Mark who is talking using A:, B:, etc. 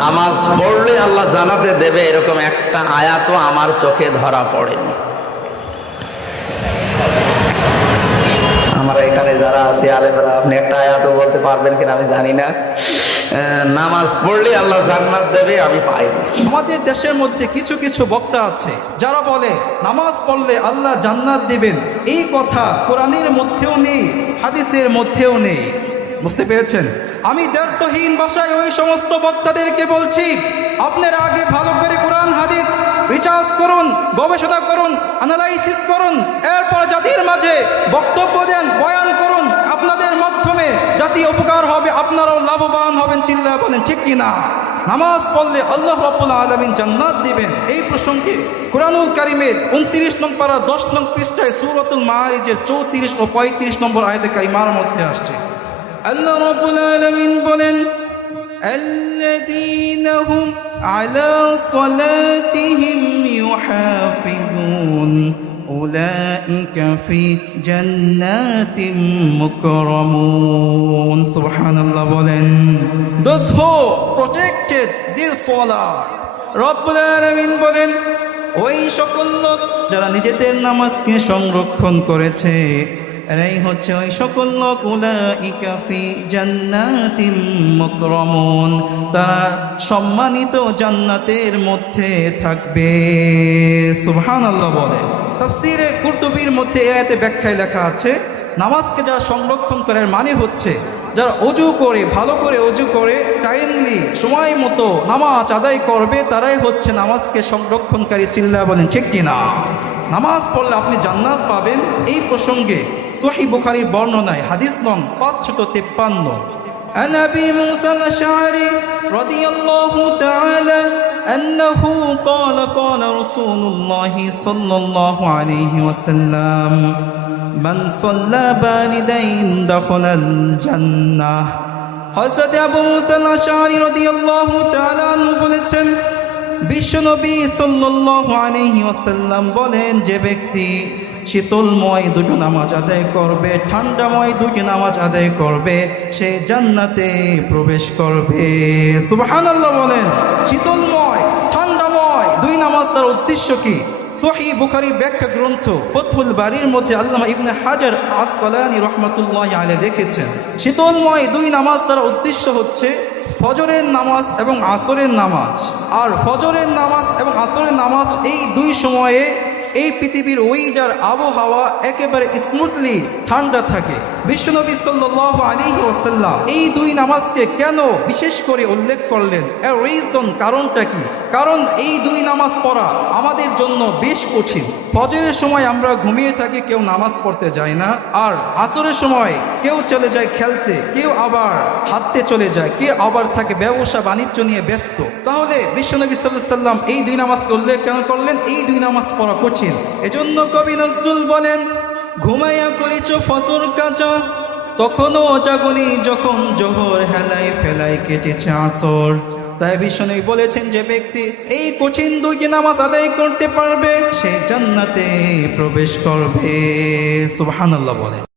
A: নামাজ পড়লে আল্লাহ জানাতে দেবে এরকম একটা আয়াতও আমার চোখে ধরা পড়েনি। আমরা এখানে যারা আছি, আলেমরা, আপনি একটা আয়াতও বলতে পারবেন কিনা আমি জানি না। নামাজ পড়লে আল্লাহ জান্নাত দেবে, আমি পাইনি।
B: আমাদের দেশের মধ্যে কিছু কিছু বক্তা আছে, যারা বলে, নামাজ পড়লে আল্লাহ জান্নাত দিবেন। এই কথা কোরআনের মধ্যেও নেই, হাদিসের মধ্যেও নেই। বুঝতে পেরেছেন? আমি দ্ব্যর্থহীন ভাষায় ওই সমস্ত বক্তাদেরকে বলছি, আপনারা আগে ভালো করে কোরআন, হাদিস রিচার্জ করুন, গবেষণা করুন অ্যানালাইসিস করুন, এরপর জাতির মাঝে বক্তব্য দেন, বয়ান করুন, আপনাদের মাধ্যমে জাতি উপকার হবে, আপনারাও লাভবান হবেন চিল্লা বলেন, ঠিক কিনা নামাজ পড়লে আল্লাহ রাব্বুল আলমিন জান্নাত দিবেন। এই প্রসঙ্গে কোরআনুল কারিমের উনত্রিশ নম্বর দশ নং পৃষ্ঠায় সূরাতুল মাহারিজের চৌত্রিশ ও পঁয়ত্রিশ নম্বর আয়াতে কারিমার মধ্যে আসছে। আল্লাহ রাব্বুল আলামিন বলেন الذين هم على صلاتهم يحافظون أولئك في جنات مكرمون سبحان الله বলেন those who protected their salat রব্বুল আলামিন বলেন ওই সকল লোক যারা নিজেদের নামাজকে সংরক্ষণ করেছে এরাই হচ্ছে ওই সকল লোক। উলাইকা ফি জান্নাতিম মুকরামুন। তারা সম্মানিত জান্নাতের মধ্যে থাকবে। সুবহানাল্লাহ বলে। তাফসীরে কুরতুবির মধ্যে আয়াতে ব্যাখ্যায় লেখা আছে, নামাজকে যারা সংরক্ষণ করার মানে হচ্ছে, যারা অজু করে, ভালো করে অজু করে, টাইমলি সময় মতো নামাজ আদায় করবে, তারাই হচ্ছে নামাজকে সংরক্ষণকারী চিল্লা বলেন, ঠিক কিনা? নামাজ পড়লে আপনি জান্নাত পাবেন এই প্রসঙ্গে সহি বুখারির বর্ণনায় হাদিস নং পাঁচশত তেপ্পান্ন عن ابي موسى الاشعري رضي الله تعالى انه قال قال رسول الله صلى الله عليه وسلم من صلى باردين دخل الجنه হযরত আবু মুসা আশআরি রাদিয়াল্লাহু তাআলা আনহু বলেছেন বিশ্বনবী সাল্লাল্লাহু আলাইহি ওয়াসাল্লাম বলেন, যে ব্যক্তি শীতলময় দুটো নামাজ আদায় করবে, ঠান্ডাময় দুটি নামাজ আদায় করবে, সে জান্নাতে প্রবেশ করবে। সুবহানাল্লাহ বলেন, শীতলময়, ঠান্ডাময় দুই নামাজ তার উদ্দেশ্য কি? সহি বুখারি ব্যাখ্যা গ্রন্থ ফতহুল বাড়ির মধ্যে আল্লামা ইবনে হাজার আসকালানি রহমাতুল্লাহ আলে দেখেছেন, শীতলময় দুই নামাজ তার উদ্দেশ্য হচ্ছে ফজরের নামাজ এবং আসরের নামাজ। আর ফজরের নামাজ এবং আসরের নামাজ এই দুই সময়ে এই পৃথিবীর ওইজার আবহাওয়া একেবারে স্মুথলি ঠান্ডা থাকে। বিশ্বনবী সাল্লাহ আলী ওসাল্লাম এই দুই নামাজকে কেন বিশেষ করে উল্লেখ করলেন? এর রিজন কারণটা কি? কারণ এই দুই নামাজ পড়া আমাদের জন্য বেশ কঠিন। ফজরের সময় আমরা ঘুমিয়ে থাকি, কেউ নামাজ পড়তে যায় না। আর আসরের সময় কেউ চলে যায় খেলতে, কেউ আবার হাঁটতে চলে যায়, কেউ আবার থাকে ব্যবসা বাণিজ্য নিয়ে ব্যস্ত। তাহলে বিশ্বনবী সাল্লাহ সাল্লাম এই দুই নামাজকে উল্লেখ কেন করলেন? এই দুই নামাজ পড়া কঠিন। এজন্য কবি নজরুল বলেন ঘুমাইয়া করিছ ফসর কাঁচা, তখনও জাগনি যখন জোহর হেলাই ফেলাই কেটেছে আসর। তাই বিষ্ণু বলেছেন যে ব্যক্তি এই কঠিন দুইটি নামাজ আদায় করতে পারবে, সে জান্নাতে প্রবেশ করবে। সুবহানাল্লাহ বলে